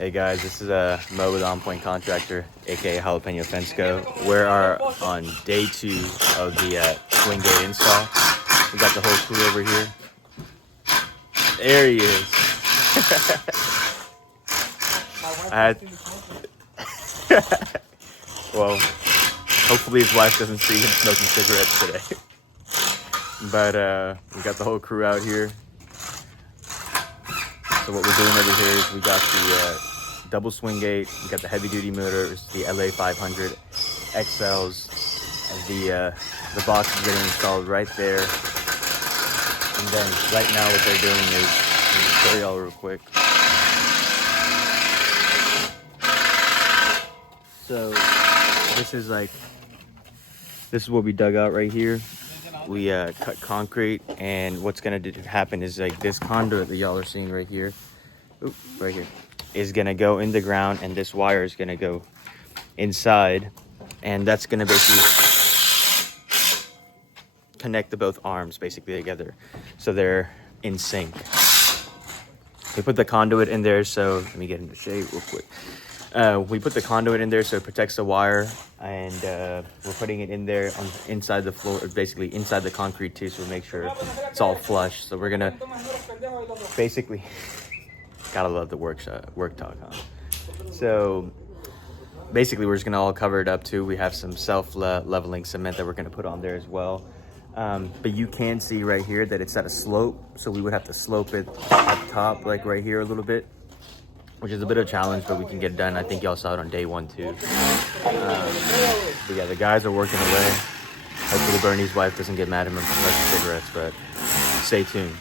Hey guys, this is Mo with On Point Contractor, aka Jalapeño Fence Co. We're on day 2 of the swing gate install. We got the whole crew over here. There he is. Well, hopefully his wife doesn't see him smoking cigarettes today. But we got the whole crew out here. So what we're doing over here is we got the double swing gate, we got the heavy duty motors, the LA-500 XLs, the box is getting installed right there. And then right now what they're doing is, let me show y'all real quick. So this is what we dug out right here. We cut concrete, and what's gonna happen is like this conduit that y'all are seeing right here, right here, is gonna go in the ground, and this wire is gonna go inside, and that's gonna basically connect the both arms basically together, so they're in sync. We put the conduit in there, so let me get into shade real quick. We put the conduit in there so it protects the wire, and we're putting it in there inside the floor, basically inside the concrete too, so we make sure it's all flush. So we're gonna basically, gotta love the work talk, huh? So basically we're just gonna all cover it up too. We have some self-leveling cement that we're gonna put on there as well. But you can see right here that it's at a slope, so we would have to slope it up top, like right here a little bit, which is a bit of a challenge, but we can get it done. I think y'all saw it on day 1 too. But yeah, the guys are working away. Hopefully Bernie's wife doesn't get mad at him for smoking cigarettes, but stay tuned.